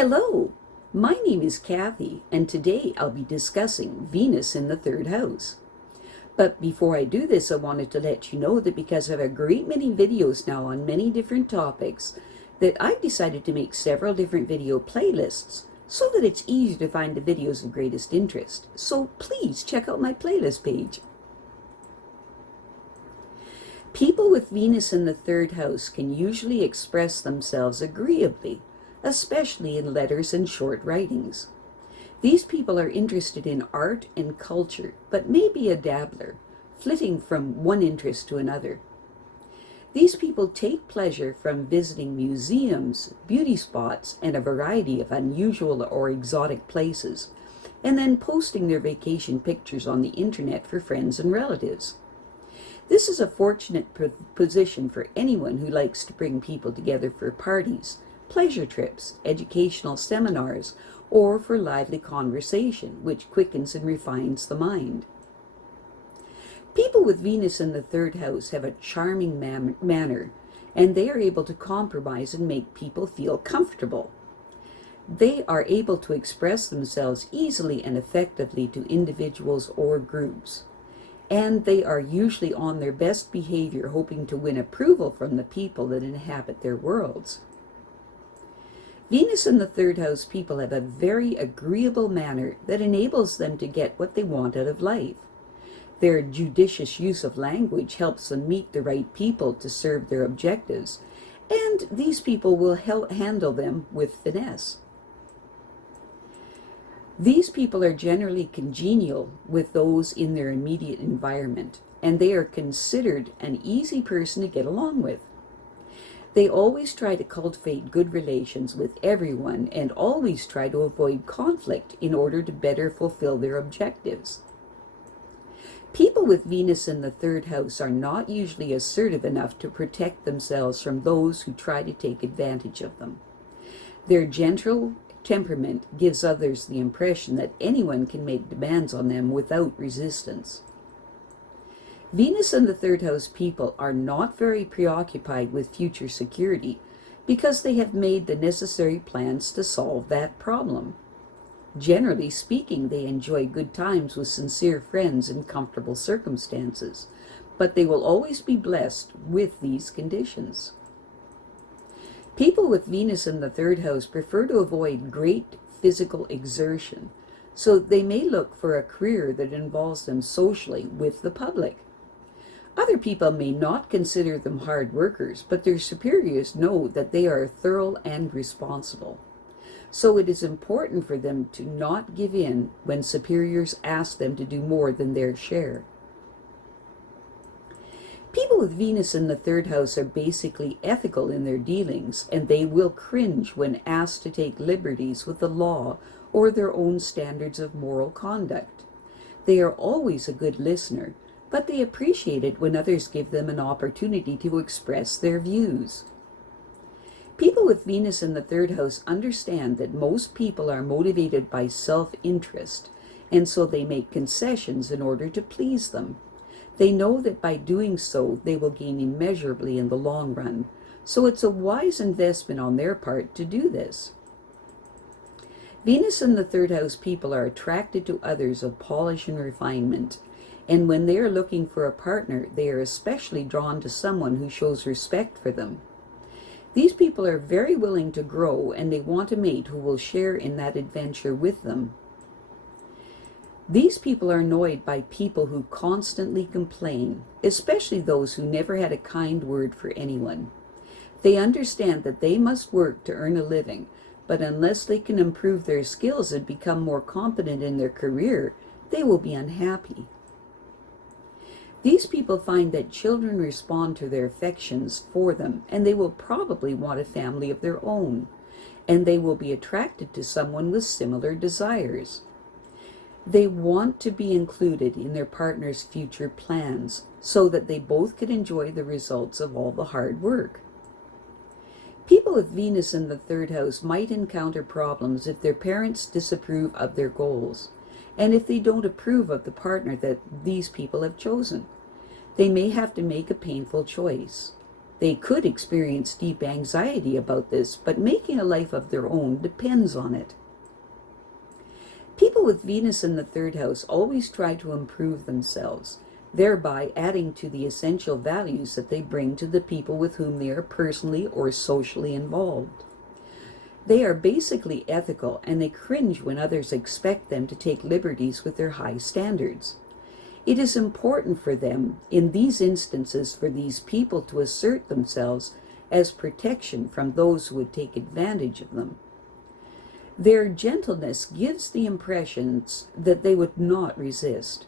Hello, my name is Kathy, and today I'll be discussing Venus in the third house. But before I do this, I wanted to let you know that because I have a great many videos now on many different topics, that I've decided to make several different video playlists so that it's easier to find the videos of greatest interest. So please check out my playlist page. People with Venus in the third house can usually express themselves agreeably, especially in letters and short writings. These people are interested in art and culture, but may be a dabbler, flitting from one interest to another. These people take pleasure from visiting museums, beauty spots, and a variety of unusual or exotic places, and then posting their vacation pictures on the internet for friends and relatives. This is a fortunate position for anyone who likes to bring people together for parties, pleasure trips, educational seminars, or for lively conversation, which quickens and refines the mind. People with Venus in the third house have a charming manner, and they are able to compromise and make people feel comfortable. They are able to express themselves easily and effectively to individuals or groups, and they are usually on their best behavior, hoping to win approval from the people that inhabit their worlds. Venus in the third house people have a very agreeable manner that enables them to get what they want out of life. Their judicious use of language helps them meet the right people to serve their objectives, and these people will handle them with finesse. These people are generally congenial with those in their immediate environment, and they are considered an easy person to get along with. They always try to cultivate good relations with everyone and always try to avoid conflict in order to better fulfill their objectives. People with Venus in the third house are not usually assertive enough to protect themselves from those who try to take advantage of them. Their gentle temperament gives others the impression that anyone can make demands on them without resistance. Venus in the third house people are not very preoccupied with future security because they have made the necessary plans to solve that problem. Generally speaking, they enjoy good times with sincere friends in comfortable circumstances, but they will always be blessed with these conditions. People with Venus in the third house prefer to avoid great physical exertion, so they may look for a career that involves them socially with the public. Other people may not consider them hard workers, but their superiors know that they are thorough and responsible. So it is important for them to not give in when superiors ask them to do more than their share. People with Venus in the third house are basically ethical in their dealings, and they will cringe when asked to take liberties with the law or their own standards of moral conduct. They are always a good listener, but they appreciate it when others give them an opportunity to express their views. People with Venus in the third house understand that most people are motivated by self-interest, and so they make concessions in order to please them. They know that by doing so, they will gain immeasurably in the long run, so it's a wise investment on their part to do this. Venus in the third house people are attracted to others of polish and refinement, and when they are looking for a partner, they are especially drawn to someone who shows respect for them. These people are very willing to grow, and they want a mate who will share in that adventure with them. These people are annoyed by people who constantly complain, especially those who never had a kind word for anyone. They understand that they must work to earn a living, but unless they can improve their skills and become more competent in their career, they will be unhappy. These people find that children respond to their affections for them, and they will probably want a family of their own, and they will be attracted to someone with similar desires. They want to be included in their partner's future plans so that they both can enjoy the results of all the hard work. People with Venus in the third house might encounter problems if their parents disapprove of their goals, and if they don't approve of the partner that these people have chosen. They may have to make a painful choice. They could experience deep anxiety about this, but making a life of their own depends on it. People with Venus in the third house always try to improve themselves, thereby adding to the essential values that they bring to the people with whom they are personally or socially involved. They are basically ethical, and they cringe when others expect them to take liberties with their high standards. It is important for them, in these instances, for these people to assert themselves as protection from those who would take advantage of them. Their gentleness gives the impressions that they would not resist.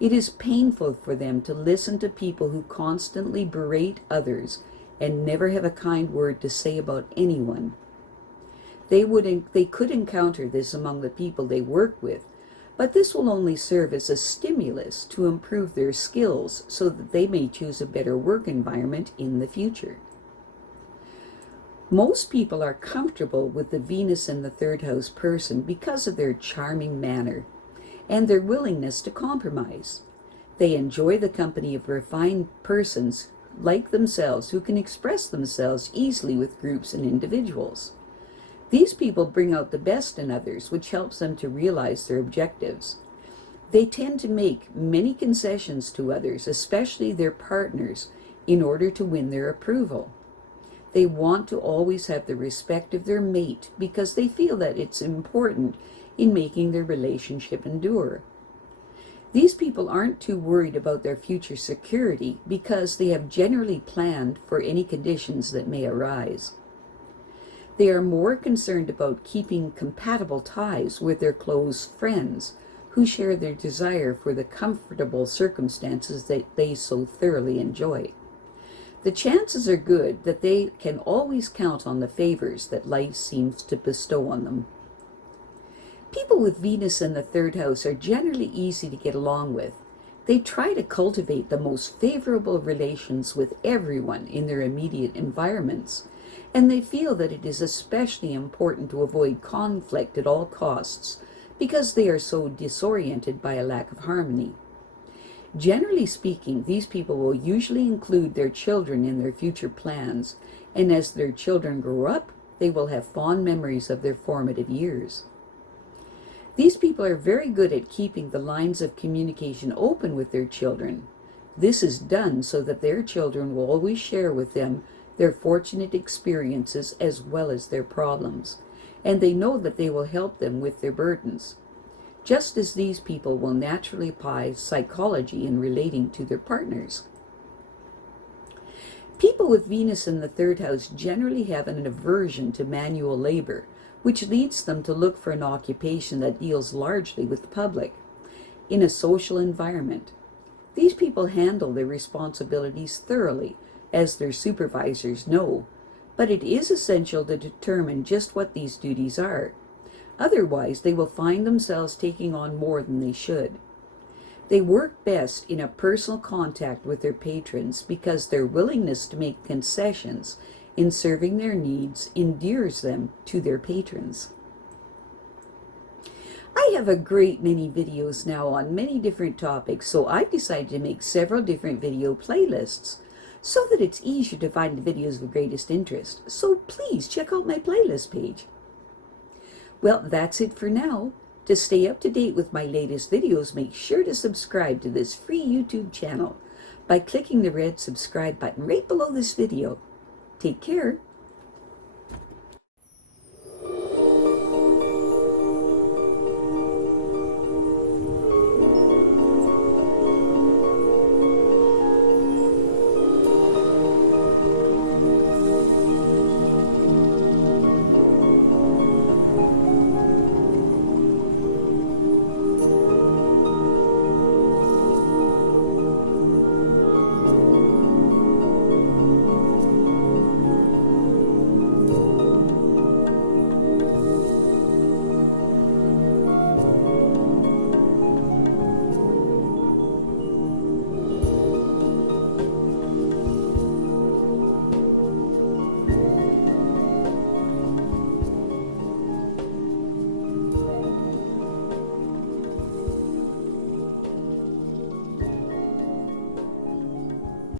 It is painful for them to listen to people who constantly berate others and never have a kind word to say about anyone. They could encounter this among the people they work with, but this will only serve as a stimulus to improve their skills so that they may choose a better work environment in the future. Most people are comfortable with the Venus in the third house person because of their charming manner and their willingness to compromise. They enjoy the company of refined persons like themselves who can express themselves easily with groups and individuals. These people bring out the best in others, which helps them to realize their objectives. They tend to make many concessions to others, especially their partners, in order to win their approval. They want to always have the respect of their mate because they feel that it's important in making their relationship endure. These people aren't too worried about their future security because they have generally planned for any conditions that may arise. They are more concerned about keeping compatible ties with their close friends who share their desire for the comfortable circumstances that they so thoroughly enjoy. The chances are good that they can always count on the favors that life seems to bestow on them. People with Venus in the third house are generally easy to get along with. They try to cultivate the most favorable relations with everyone in their immediate environments, and they feel that it is especially important to avoid conflict at all costs because they are so disoriented by a lack of harmony. Generally speaking, these people will usually include their children in their future plans, and as their children grow up, they will have fond memories of their formative years. These people are very good at keeping the lines of communication open with their children. This is done so that their children will always share with them their fortunate experiences as well as their problems, and they know that they will help them with their burdens, just as these people will naturally apply psychology in relating to their partners. People with Venus in the third house generally have an aversion to manual labor, which leads them to look for an occupation that deals largely with the public. In a social environment, these people handle their responsibilities thoroughly, as their supervisors know, but it is essential to determine just what these duties are. Otherwise, they will find themselves taking on more than they should. They work best in a personal contact with their patrons because their willingness to make concessions in serving their needs endears them to their patrons. I have a great many videos now on many different topics, so I've decided to make several different video playlists so that it's easier to find the videos of greatest interest. So please check out my playlist page. Well, that's it for now. To stay up to date with my latest videos, make sure to subscribe to this free YouTube channel by clicking the red subscribe button right below this video. Take care.